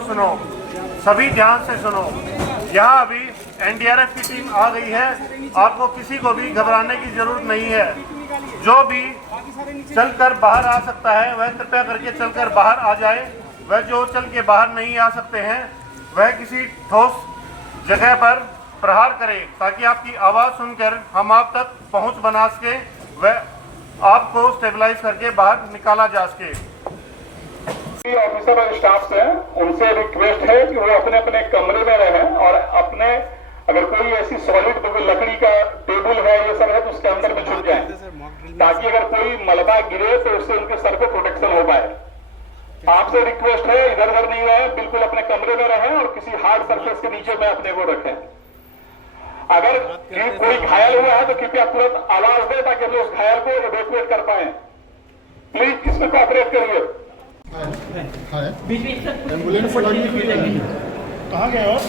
सुनो, सभी ध्यान से सुनो। यहाँ अभी एनडीआरएफ की टीम आ गई है। आपको किसी को भी घबराने की जरूरत नहीं है। जो भी चलकर बाहर आ सकता है वह कृपया करके चलकर बाहर आ जाए। वह जो चल के बाहर नहीं आ सकते हैं वह किसी ठोस जगह पर प्रहार करें ताकि आपकी आवाज़ सुनकर हम आप तक पहुँच बना सके, वह आपको स्टेबलाइज करके बाहर निकाला जा सके। ऑफिसर और स्टाफ से उनसे रिक्वेस्ट है कि वो अपने अपने कमरे में रहें और अपने अगर कोई ऐसी सॉलिड लकड़ी का टेबल है ये सब है तो उसके अंदर में छुप जाए ताकि अगर कोई मलबा गिरे तो उससे उनके सर पे प्रोटेक्शन हो पाए। आपसे रिक्वेस्ट है इधर उधर नहीं रहे, बिल्कुल अपने कमरे में रहें और किसी हार्ड सरफेस के नीचे में अपने को रखें। अगर कोई घायल हुआ है तो कृपया तुरंत आवाज दे ताकि हम उस घायल को इवैक्यूएट कर पाए। प्लीज इसमें कोऑपरेट करिए। एम्बुलेंस कहाँ गए और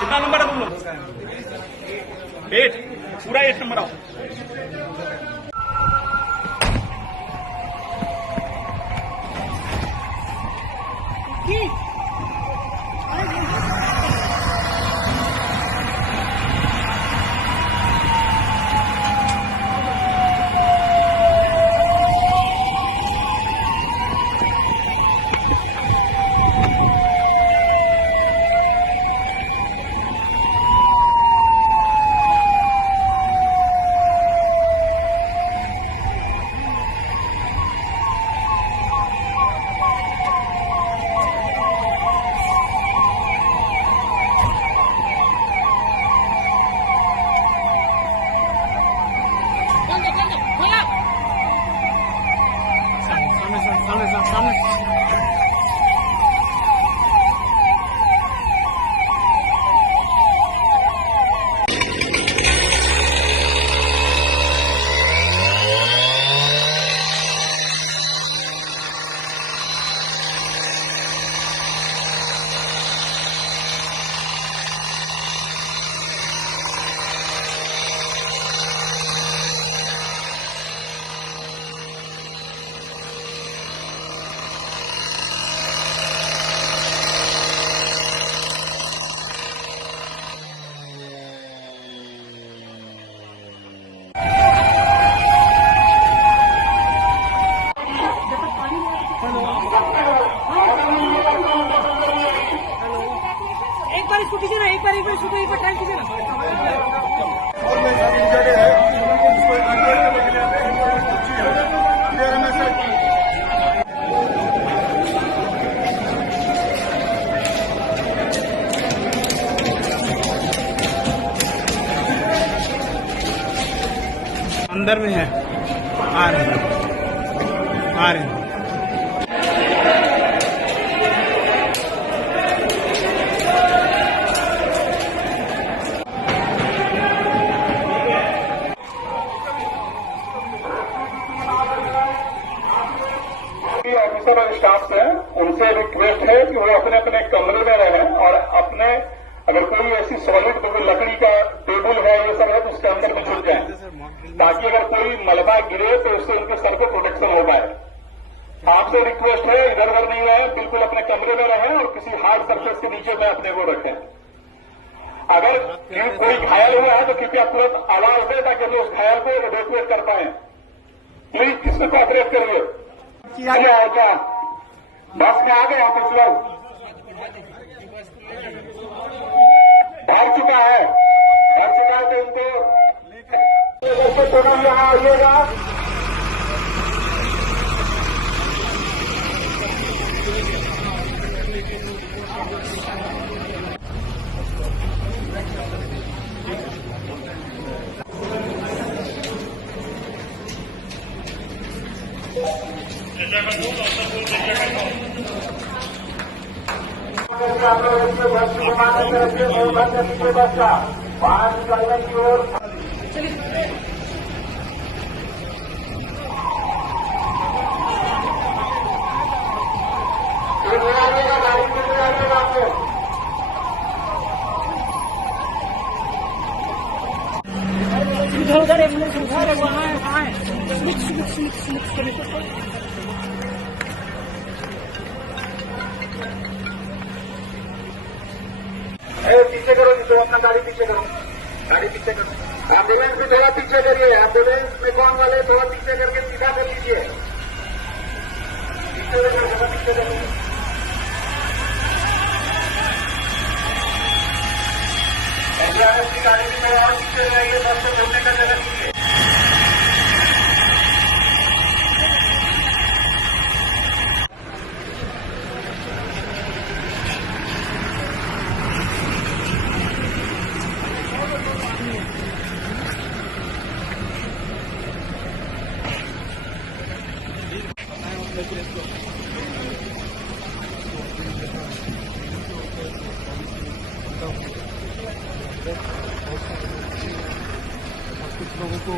कितना नंबर है तुम लोग? 8 पूरा 8 नंबर आओ। एक बार इसको कीजिए ना, एक बार इसको एक बार ट्राई कीजिए ना। अंदर में है, आ रहे हैं, आ रहे हैं। ऑफिसर और स्टाफ से उनसे रिक्वेस्ट है कि वो अपने अपने कमरे में रहें और अपने अगर कोई ऐसी सॉलिड लकड़ी का टेबल है ये सब है तो उसके अंदर में छुप जाए ताकि अगर कोई मलबा गिरे तो उससे उनके सर पे प्रोटेक्शन हो पाए। आपसे रिक्वेस्ट है इधर उधर नहीं रहे, बिल्कुल अपने कमरे में रहें और किसी हार्ड सरफेस के नीचे में अपने को रखें। अगर कोई घायल हुआ है तो कृपया तुरंत आवाज दे ताकि हम उस घायल को इवैक्यूएट कर पाए। प्लीज इसमें कोऑपरेट करिए। किया गया है क्या? बस में आ गए आप लोग? भाग चुका है तो उनको यहाँ आइएगा। बाहर निकलने की ओर गाड़ी में आपको उधर एम्बुलेंस उधर है, वहाँ है, वहाँ है। मिक्स पीछे करो, तो अपना गाड़ी पीछे करो, गाड़ी पीछे करो। एम्बुलेंस भी थोड़ा पीछे करिए, एम्बुलेंस में कौन वाले थोड़ा पीछे करके सीधा कर लीजिए, पीछे करो। एम्बुलेंस की गाड़ी भी थोड़ा और पीछे जाइए, बस से बोलने का जगह दीजिए। कुछ लोगों को